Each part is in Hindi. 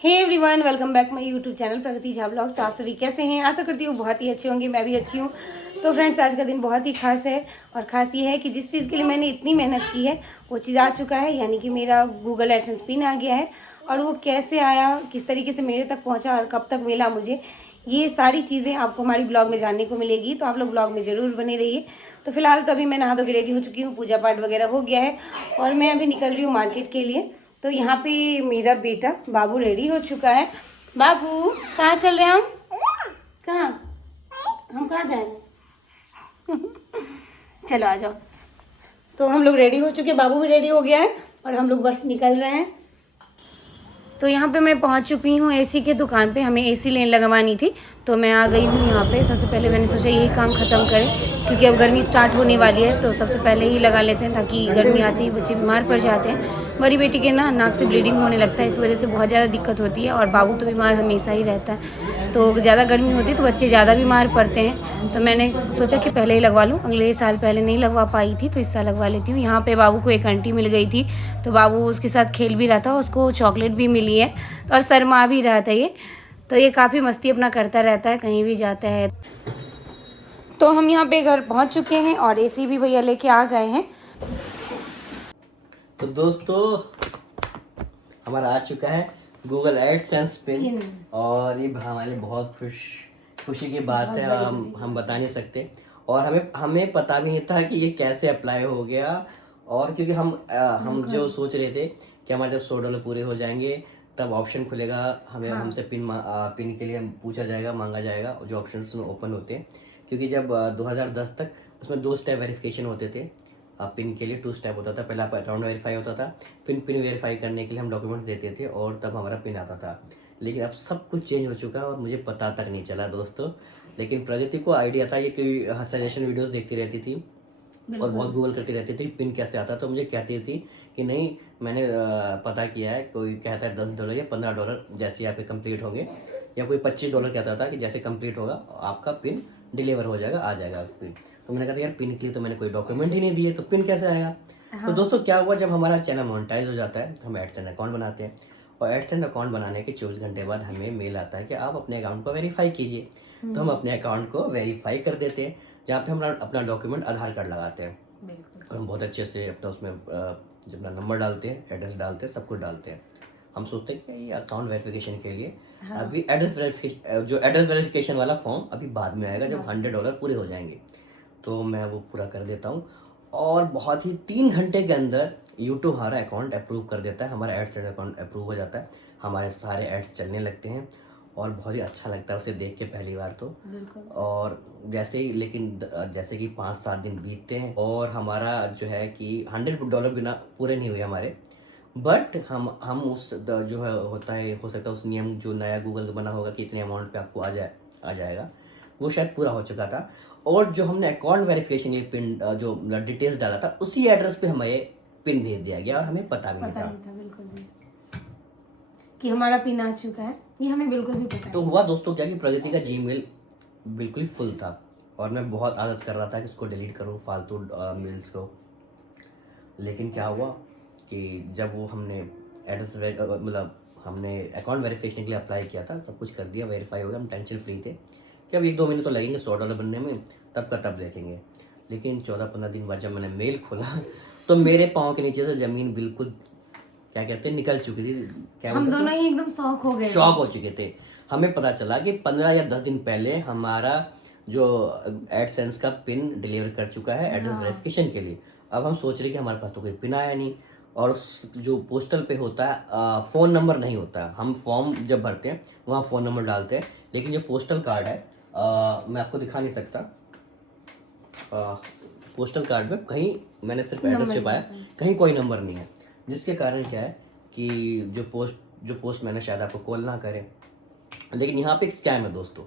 Hey everyone, welcome back my YouTube channel Pragati Jha blogs. तो आप सभी कैसे हैं? आशा करती हूँ बहुत ही अच्छे होंगे। मैं भी अच्छी हूँ। तो फ्रेंड्स, आज का दिन बहुत ही खास है और ख़ास ये है कि जिस चीज़ के लिए मैंने इतनी मेहनत की है वो चीज़ आ चुका है, यानी कि मेरा गूगल एडसेंस पिन आ गया है। और वो कैसे आया, किस तरीके से मेरे तक पहुँचा और कब तक मिला मुझे, ये सारी चीज़ें आपको हमारी ब्लॉग में जानने को मिलेगी। तो आप लोग ब्लॉग में ज़रूर बने रहिए। तो फिलहाल तो अभी मैं नहा धो के रेडी हो चुकी हूँ, पूजा पाठ वगैरह हो गया है और मैं अभी निकल रही हूँ मार्केट के लिए। तो यहाँ पे मेरा बेटा बाबू रेडी हो चुका है। बाबू, कहाँ चल रहे हैं हम? कहाँ? हम कहाँ जाएंगे? चलो आ जाओ। तो हम लोग रेडी हो चुके हैं, बाबू भी रेडी हो गया है और हम लोग बस निकल रहे हैं। तो यहाँ पे मैं पहुँच चुकी हूँ एसी के दुकान पे। हमें एसी लेन लगवानी थी तो मैं आ गई हूँ यहाँ पे। सबसे पहले मैंने सोचा यही काम ख़त्म करें, क्योंकि अब गर्मी स्टार्ट होने वाली है। तो सबसे पहले ही लगा लेते हैं, ताकि गर्मी आती ही बच्चे बीमार पड़ जाते हैं। बड़ी बेटी के ना नाक से ब्लीडिंग होने लगता है, इस वजह से बहुत ज़्यादा दिक्कत होती है। और बाबू तो बीमार हमेशा ही रहता है, तो ज़्यादा गर्मी होती है तो बच्चे ज़्यादा बीमार पड़ते हैं। तो मैंने सोचा कि पहले ही लगवा लूँ। अगले साल पहले नहीं लगवा पाई थी तो इस साल लगवा लेती हूँ। यहाँ पे बाबू को एक आंटी मिल गई थी, तो बाबू उसके साथ खेल भी रहा था, उसको चॉकलेट भी मिली है और शर्मा भी रहा था ये। तो ये काफ़ी मस्ती अपना करता रहता है, कहीं भी जाता है। तो हम यहाँ पे घर पहुँच चुके हैं और एसी भी भैया लेके आ गए हैं। तो दोस्तों, हमारा आ चुका है गूगल एडसेंस पिन और ये हमारे लिए बहुत खुशी की बात है। हम बता नहीं सकते और हमें पता भी नहीं था कि ये कैसे अप्लाई हो गया। और क्योंकि हम जो सोच रहे थे कि हमारे जब $100 पूरे हो जाएंगे तब ऑप्शन खुलेगा, हमें हमसे पिन के लिए पूछा जाएगा, मांगा जाएगा, जो ऑप्शन उसमें ओपन होते हैं। क्योंकि जब 2010 तक उसमें 2 स्टेप वेरिफिकेशन होते थे। पिन के लिए 2 स्टेप होता था। पहला अकाउंट वेरीफाई होता था, फिर पिन वेरीफाई करने के लिए हम डॉक्यूमेंट्स देते थे और तब हमारा पिन आता था। लेकिन अब सब कुछ चेंज हो चुका है और मुझे पता तक नहीं चला दोस्तों। लेकिन प्रगति को आइडिया था, ये कोई सजेशन वीडियोस देखती रहती थी और बहुत गूगल करती रहती थी पिन कैसे आता। तो मुझे कहती थी कि नहीं, मैंने पता किया है, कोई कहता है $10 या $15 जैसे यहाँ पे कंप्लीट होंगे, या कोई $25 कहता था कि जैसे कंप्लीट होगा आपका पिन डिलीवर हो जाएगा, आ जाएगा पिन। तो मैंने कहा था यार, पिन के लिए तो मैंने कोई डॉक्यूमेंट ही नहीं दिए, तो पिन कैसे आएगा? तो दोस्तों क्या हुआ, जब हमारा चैनल मोनेटाइज हो जाता है तो हम एडसेंस अकाउंट बनाते हैं और एडसेंस अकाउंट बनाने के 24 घंटे बाद हमें मेल आता है कि आप अपने अकाउंट को वेरीफाई कीजिए। तो हम अपने अकाउंट को वेरीफाई कर देते हैं, जहाँ पे हम अपना डॉक्यूमेंट आधार कार्ड लगाते हैं और हम बहुत अच्छे से अपना उसमें जब अपना नंबर डालते हैं, एड्रेस डालते हैं, सब कुछ डालते हैं। हम सोचते हैं कि ये अकाउंट वेरिफिकेशन के लिए अभी एड्रेस वेरिफिकेशन वाला फॉर्म अभी बाद में आएगा, जब $100 पूरे हो जाएंगे। तो मैं वो पूरा कर देता हूँ और बहुत ही 3 घंटे के अंदर यूट्यूब हमारा अकाउंट अप्रूव कर देता है, हमारा एड्स अकाउंट अप्रूव हो जाता है, हमारे सारे एड्स चलने लगते हैं और बहुत ही अच्छा लगता है उसे देख के पहली बार तो। और जैसे कि 5-7 दिन बीतते हैं और हमारा जो है कि $100 बिना पूरे नहीं हुए हमारे। बट हम उस जो है होता है, हो सकता है उस नियम जो नया गूगल का बना होगा कि इतने अमाउंट पे आपको आ जाएगा, वो शायद पूरा हो चुका था। और जो हमने अकाउंट वेरिफिकेशन ये पिन जो डिटेल्स डाला था, उसी एड्रेस पे हमें पिन भेज दिया गया और हमें पता भी नहीं था बिल्कुल भी कि हमारा पिन आ चुका है, ये हमें बिल्कुल भी पता। तो हुआ दोस्तों क्या कि प्रगति का जीमेल बिल्कुल फुल था और मैं बहुत आलस कर रहा था कि इसको डिलीट करूँ, फालतू मेल्स को। लेकिन क्या हुआ कि जब वो हमने एड्रेस मतलब हमने अकाउंट वेरिफिकेशन के लिए अप्लाई किया था, सब कुछ कर दिया, वेरीफाई हो गया, हम टेंशन फ्री थे कि अब 1-2 महीने तो लगेंगे $100 बनने में, तब का तब देखेंगे। लेकिन 14-15 दिन बाद जब मैंने मेल खोला तो मेरे पाँव के नीचे से ज़मीन बिल्कुल, क्या कहते हैं, निकल चुकी थी। क्या हम दोनों ही एकदम शॉक हो चुके थे। हमें पता चला कि 15 या 10 दिन पहले हमारा जो एडसेंस का पिन डिलीवर कर चुका है एड्रेस वेरिफिकेशन के लिए। अब हम सोच रहे कि हमारे पास तो कोई पिन आया नहीं और उस जो पोस्टल पे होता है फ़ोन नंबर नहीं होता है। हम फॉर्म जब भरते हैं वहाँ फ़ोन नंबर डालते हैं, लेकिन जो पोस्टल कार्ड है मैं आपको दिखा नहीं सकता। पोस्टल कार्ड में कहीं मैंने सिर्फ एड्रेस छुपाया, कहीं कोई नंबर नहीं है, जिसके कारण क्या है कि जो पोस्टमैन है शायद आपको कॉल ना करे। लेकिन यहाँ पे एक स्कैम है दोस्तों,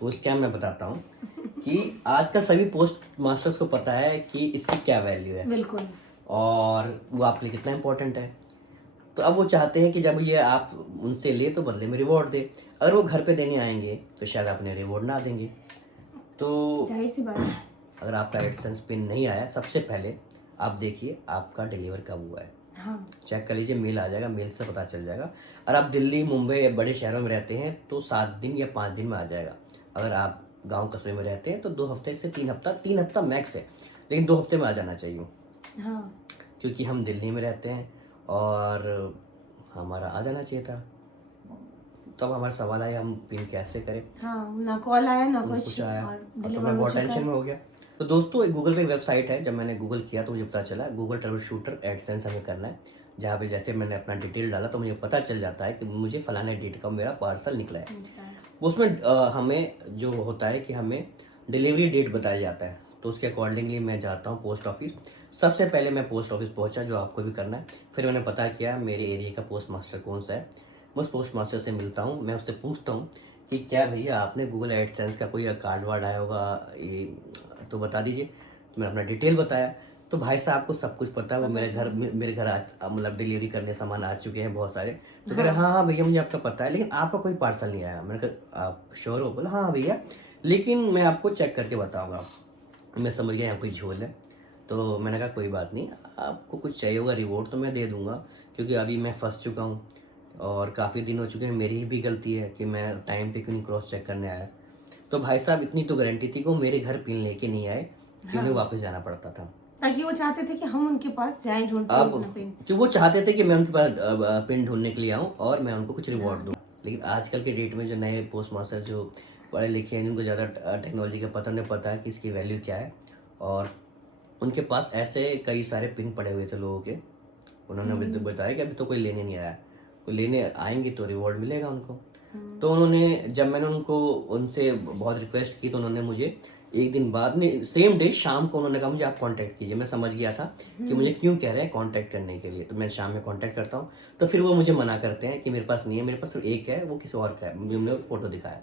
तो स्कैम मैं बताता हूँ कि आजकल सभी पोस्ट मास्टर्स को पता है कि इसकी क्या वैल्यू है बिल्कुल, और वो आपके लिए कितना इंपॉर्टेंट है। तो अब वो चाहते हैं कि जब ये आप उनसे ले तो बदले में रिवॉर्ड दे। अगर वो घर पे देने आएंगे तो शायद आपने रिवॉर्ड ना देंगे। तो जाहिर सी बात है। अगर आपका एडसेंस पिन नहीं आया, सबसे पहले आप देखिए आपका डिलीवर कब हुआ है। हाँ चेक कर लीजिए, मेल आ जाएगा, मेल से पता चल जाएगा। और आप दिल्ली, मुंबई या बड़े शहरों में रहते हैं तो 7 दिन या 5 दिन में आ जाएगा। अगर आप गांव कस्बे में रहते हैं तो 2 हफ्ते से 3 हफ्ता मैक्स है, लेकिन 2 हफ्ते में आ जाना चाहिए। हाँ क्योंकि हम दिल्ली में रहते हैं और हमारा आ जाना चाहिए था। तब हमारा सवाल आया हम पिन कैसे करें, हाँ, ना कॉल आया ना कुछ कुछ, आया, और और तो डिलीवर मैं हो बहुत चुका टेंशन है। में हो गया। तो दोस्तों एक गूगल पे वेबसाइट है, जब मैंने गूगल किया तो मुझे पता चला गूगल ट्रबल शूटर एडसेंस हमें करना है, जहाँ पे जैसे मैंने अपना डिटेल डाला तो मुझे पता चल जाता है कि मुझे फलाने डेट का मेरा पार्सल निकला है। उसमें हमें जो होता है कि हमें डिलीवरी डेट बताया जाता है, तो उसके अकॉर्डिंगली मैं जाता हूँ पोस्ट ऑफिस। सबसे पहले मैं पोस्ट ऑफिस पहुँचा, जो आपको भी करना है। फिर मैंने पता किया मेरे एरिया का पोस्ट मास्टर कौन सा है, मैं उस पोस्ट मास्टर से मिलता हूँ, मैं उससे पूछता हूँ कि क्या भैया आपने गूगल एडसेंस का कोई कार्ड वार्ड आया होगा ये तो बता दीजिए। तो मैंने अपना डिटेल बताया, तो भाई साहब को सब कुछ पता है, वो मेरे घर मतलब डिलीवरी करने सामान आ चुके हैं बहुत सारे। तो कह रहे हाँ हाँ भैया मुझे आपका पता है, लेकिन आपका कोई पार्सल नहीं आया। मैंने कहा आप श्योर हो? बोला हाँ भैया, लेकिन मैं आपको चेक करके बताऊँगा। मैं समझ गया यहाँ कोई झोल है। तो मैंने कहा कोई बात नहीं, आपको कुछ चाहिए होगा रिवॉर्ड तो मैं दे दूँगा, क्योंकि अभी मैं फंस चुका हूँ और काफ़ी दिन हो चुके हैं। मेरी ही भी गलती है कि मैं टाइम पे क्यों नहीं क्रॉस चेक करने आया। तो भाई साहब इतनी तो गारंटी थी कि वो मेरे घर पिन लेके नहीं आए, कि उन्हें वापस जाना पड़ता था। ताकि वो चाहते थे कि हम उनके पास जाएं ढूंढते हुए अब अपना पिन। कि वो चाहते थे कि मैं उनके पास पिन ढूंढने के लिए आऊँ और मैं उनको कुछ रिवॉर्ड दूँ। लेकिन आजकल के डेट में जो नए पोस्ट मास्टर जो पढ़े लिखे हैं, जिनको ज़्यादा टेक्नोलॉजी का पता, उन्हें पता है कि इसकी वैल्यू क्या है। और उनके पास ऐसे कई सारे पिन पड़े हुए थे लोगों के। उन्होंने अभी तो बताया कि अभी तो कोई लेने नहीं आया, कोई लेने आएंगे तो रिवॉर्ड मिलेगा उनको। तो उन्होंने, जब मैंने उनसे बहुत रिक्वेस्ट की, तो उन्होंने मुझे एक दिन बाद में सेम डे शाम को उन्होंने कहा मुझे आप कांटेक्ट कीजिए। मैं समझ गया था कि मुझे क्यों कह रहे हैं कांटेक्ट करने के लिए, तो मैं शाम में कांटेक्ट करता हूँ। तो फिर वो मुझे मना करते हैं कि मेरे पास नहीं है, मेरे पास सिर्फ एक है, वो किसी और का है। मुझे उन्होंने फोटो दिखाया,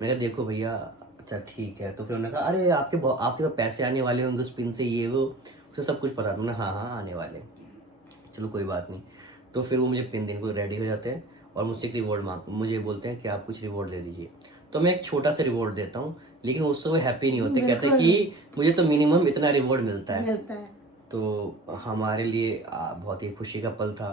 मैंने कहा देखो भैया, अच्छा ठीक है। तो फिर उन्होंने कहा अरे आपके तो पैसे आने वाले होंगे उस पिन से, ये वो, उसे सब कुछ पता था। मैंने हाँ हाँ आने वाले, चलो कोई बात नहीं। तो फिर वो मुझे पिन देने को रेडी हो जाते हैं और मुझसे एक रिवॉर्ड मुझे बोलते हैं कि आप कुछ रिवॉर्ड दे दीजिए। तो मैं एक छोटा सा रिवॉर्ड देता हूँ, लेकिन उससे वो हैप्पी नहीं होते, कहते कि मुझे तो मिनिमम इतना रिवॉर्ड मिलता है। तो हमारे लिए बहुत ही खुशी का पल था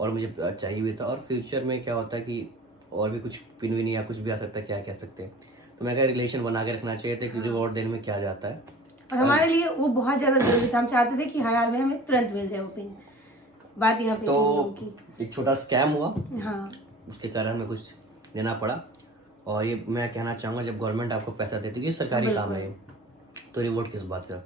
और मुझे चाहिए भी था। और फ्यूचर में क्या होता है कि और भी कुछ पिन विन या कुछ भी आ सकता है, क्या कह सकते हैं। तो मैं कहा रिलेशन बना के रखना चाहिए था कि रिवॉर्ड देने में क्या जाता है। और हमारे लिए वो बहुत ज़्यादा जरूरी था, हम चाहते थे कि हर हाल में हमें तुरंत मिल जाए वो पिन। बात यहाँ पे थी हम लोगों की। एक छोटा स्कैम हुआ, हाँ उसके कारण हमें कुछ देना पड़ा। और ये मैं कहना चाहूँगा, जब गवर्नमेंट आपको पैसा देती है, ये सरकारी काम है, तो रिवॉर्ड किस बात का।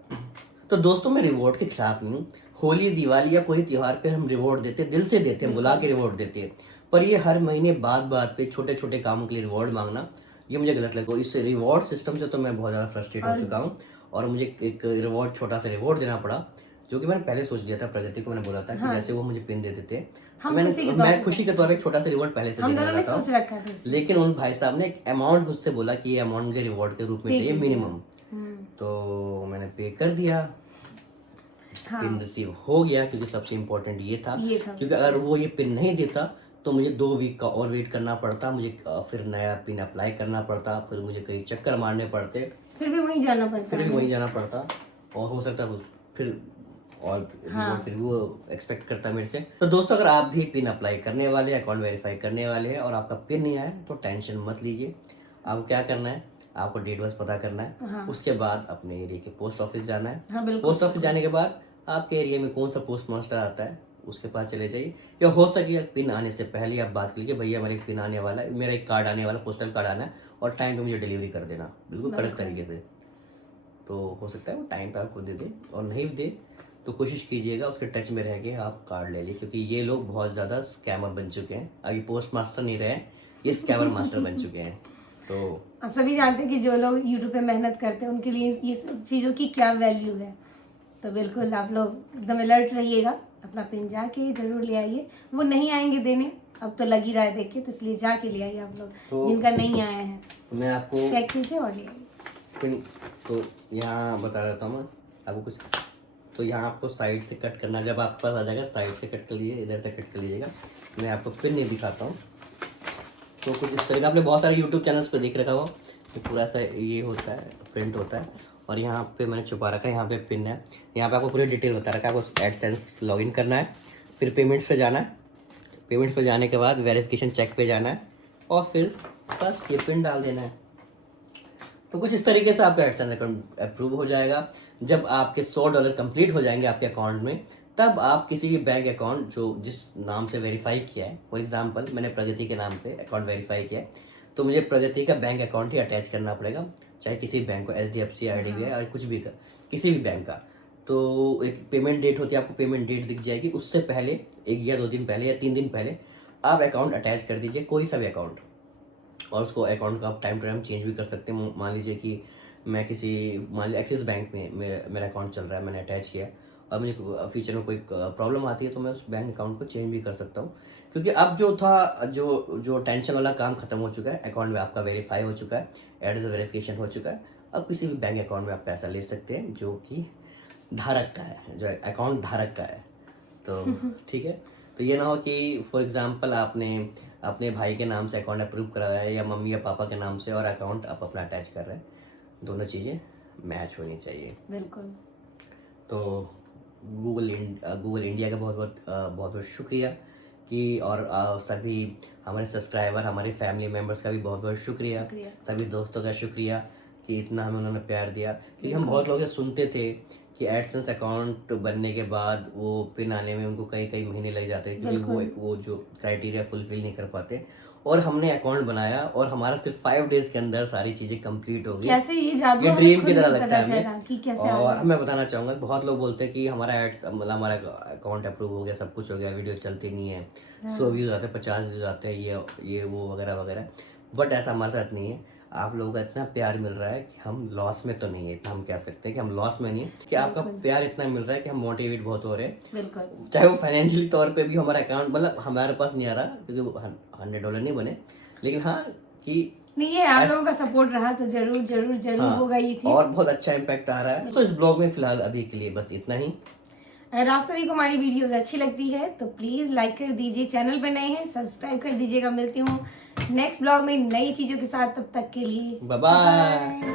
तो दोस्तों मैं रिवॉर्ड के खिलाफ नहीं हूँ। होली, दिवाली या कोई त्यौहार पे हम रिवॉर्ड देते हैं, दिल से देते हैं, बुला के रिवॉर्ड देते हैं। पर ये हर महीने बात पे छोटे छोटे कामों के लिए रिवॉर्ड मांगना, ये मुझे गलत लगा। इस रिवॉर्ड सिस्टम से तो मैं बहुत ज़्यादा फ्रस्ट्रेट हो चुका हूँ और मुझे एक रिवॉर्ड, छोटा सा रिवॉर्ड देना पड़ा, जो कि मैंने पहले सोच लिया था। प्रगति को मैंने बोला था कि जैसे वो मुझे पिन दे देते, मैं खुशी के तौर पर एक छोटा सा रिवॉर्ड पहले से देने वाला था। लेकिन उन भाई साहब ने एक अमाउंट मुझसे बोला कि ये अमाउंट मुझे रिवॉर्ड के रूप में चाहिए मिनिमम। तो मैंने पे कर दिया, पिन रिसीव हो गया, क्योंकि सबसे इम्पोर्टेंट ये था, क्योंकि अगर वो ये पिन नहीं देता तो मुझे 2 वीक का और वेट करना पड़ता, मुझे फिर नया पिन अप्लाई करना पड़ता, फिर मुझे कई चक्कर मारने पड़ते, फिर भी वहीं जाना पड़ता और हो सकता फिर फिर वो एक्सपेक्ट करता मेरे से। तो दोस्तों अगर आप भी पिन अप्लाई करने वाले हैं, अकाउंट वेरीफाई करने वाले हैं और आपका पिन नहीं आया, तो टेंशन मत लीजिए। आपको क्या करना है, आपको डेट बस पता करना है। उसके बाद अपने एरिया के पोस्ट ऑफिस जाना है। पोस्ट ऑफिस जाने के बाद आपके एरिया में कौन सा पोस्ट मास्टर आता है, उसके पास चले जाइए। या हो सके पिन आने से पहले आप बात कर लीजिए, भैया मेरा एक पिन आने वाला है, मेरा एक कार्ड आने वाला, पोस्टल कार्ड आना है और टाइम पे मुझे डिलीवरी कर देना, बिल्कुल कड़क तरीके से। तो हो सकता है वो टाइम पे आपको दे दे, और नहीं दे तो कोशिश कीजिएगा उसके टच में रह के आप कार्ड ले लीजिए, क्योंकि ये लोग बहुत ज़्यादा स्कैमर बन चुके हैं। अभी पोस्ट मास्टर नहीं रहे, ये स्कैमर मास्टर बन चुके हैं। तो आप सभी जानते हैं कि जो लोग यूट्यूब पे मेहनत करते हैं उनके लिए ये सब चीज़ों की क्या वैल्यू है। तो बिल्कुल आप लोग एकदम अलर्ट रहिएगा, अपना पिन जाके जरूर ले आइए। वो नहीं आएंगे देने, अब तो लगी रहा है देख के, तो इसलिए जाके ले आइए आप लोग। तो जिनका नहीं आया है तो मैं आपको चेक कीजिए और ले आइए पिन। तो यहाँ बता देता हूँ मैं आपको कुछ। तो यहाँ आपको साइड से कट करना, जब आपके पास आ जाएगा साइड से कट कर लीजिए, इधर से कट कर लीजिएगा। मैं आपको पिन नहीं दिखाता हूँ। तो कुछ इस तरह का आपने बहुत सारे यूट्यूब चैनल्स पे देख रखा हो, तो पूरा सा ये होता है, प्रिंट होता है। और यहाँ पे मैंने छुपा रखा है, यहाँ पे पिन है, यहाँ पे आपको पूरी डिटेल बता रखा है। आपको एडसेंस लॉगिन करना है, फिर पेमेंट्स पे जाना है, पेमेंट्स पे जाने के बाद वेरिफिकेशन चेक पे जाना है और फिर बस ये पिन डाल देना है। तो कुछ इस तरीके से आपका एडसेंस अकाउंट अप्रूव हो जाएगा। जब आपके $100 कंप्लीट हो जाएंगे आपके अकाउंट में, तब आप किसी भी बैंक अकाउंट जो जिस नाम से वेरीफाई किया है, फॉर एग्जांपल मैंने प्रगति के नाम पे अकाउंट वेरीफाई किया है, तो मुझे प्रगति का बैंक अकाउंट ही अटैच करना पड़ेगा, चाहे किसी बैंक को, HDFC, IDBI और कुछ भी का, किसी भी बैंक का। तो एक पेमेंट डेट होती है, आपको पेमेंट डेट दिख जाएगी, उससे पहले 1 या 2 दिन पहले या 3 दिन पहले आप अकाउंट अटैच कर दीजिए, कोई सा भी अकाउंट, और उसको अकाउंट का आप टाइम टू टाइम चेंज भी कर सकते हैं। मान लीजिए कि मैं मान लीजिए एक्सिस बैंक में मेरा अकाउंट चल रहा है, मैंने अटैच किया और मुझे फ्यूचर में कोई प्रॉब्लम आती है तो मैं उस बैंक अकाउंट को चेंज भी कर सकता हूँ। क्योंकि अब जो था, जो टेंशन वाला काम खत्म हो चुका है, अकाउंट में आपका वेरीफाई हो चुका है, एड्रेस वेरिफिकेशन हो चुका है। अब किसी भी बैंक अकाउंट में आप पैसा ले सकते हैं जो कि धारक का है, जो अकाउंट धारक का है। तो ठीक है, तो ये ना हो कि फॉर एग्जांपल आपने अपने भाई के नाम से अकाउंट अप्रूव कराया है या मम्मी या पापा के नाम से, और अकाउंट आप अपना अटैच कर रहे हैं, दोनों चीज़ें मैच होनी चाहिए। बिल्कुल। तो गूगल इंडिया का बहुत बहुत शुक्रिया कि, और सभी हमारे सब्सक्राइबर, हमारे फैमिली मेम्बर्स का भी बहुत बहुत शुक्रिया, सभी दोस्तों का शुक्रिया कि इतना हमें उन्होंने प्यार दिया। क्योंकि हम बहुत लोग सुनते थे कि एडसेंस अकाउंट बनने के बाद वो पिन आने में उनको कई महीने लग जाते हैं, क्योंकि वो जो क्राइटेरिया फुलफिल नहीं कर पाते। और हमने अकाउंट बनाया और हमारा सिर्फ 5 डेज के अंदर सारी चीजें कंप्लीट हो गई। कैसे ये जादू, ये ड्रीम की तरह लगता है हमें। और मैं बताना चाहूंगा, बहुत लोग बोलते हैं कि हमारा मतलब हमारा अकाउंट अप्रूव हो गया, सब कुछ हो गया, वीडियो चलती नहीं है, 100 व्यूज आते हैं, 50 व्यूज आते हैं, ये वो वगैरह वगैरह। बट ऐसा हमारे साथ नहीं है। आप लोगों का इतना प्यार मिल रहा है कि हम लॉस में तो नहीं है, इतना हम कह सकते हैं कि हम लॉस में नहीं है, कि आपका प्यार इतना मिल रहा है कि हम मोटिवेट बहुत हो रहे हैं। चाहे वो फाइनेंशियली तौर पे भी हमारा अकाउंट, मतलब हमारे पास नहीं आ रहा क्योंकि $100 नहीं बने, लेकिन हाँ कि नहीं, ये आप लोगों का सपोर्ट रहा तो जरूर होगा ये चीज, और बहुत अच्छा इम्पैक्ट आ रहा है। तो इस ब्लॉग में फिलहाल अभी के लिए बस इतना ही। अगर आप सभी को हमारी वीडियोस अच्छी लगती है तो प्लीज लाइक कर दीजिए, चैनल पर नए हैं सब्सक्राइब कर दीजिएगा। मिलती हूँ नेक्स्ट ब्लॉग में नई चीजों के साथ, तब तक के लिए बाय बाय।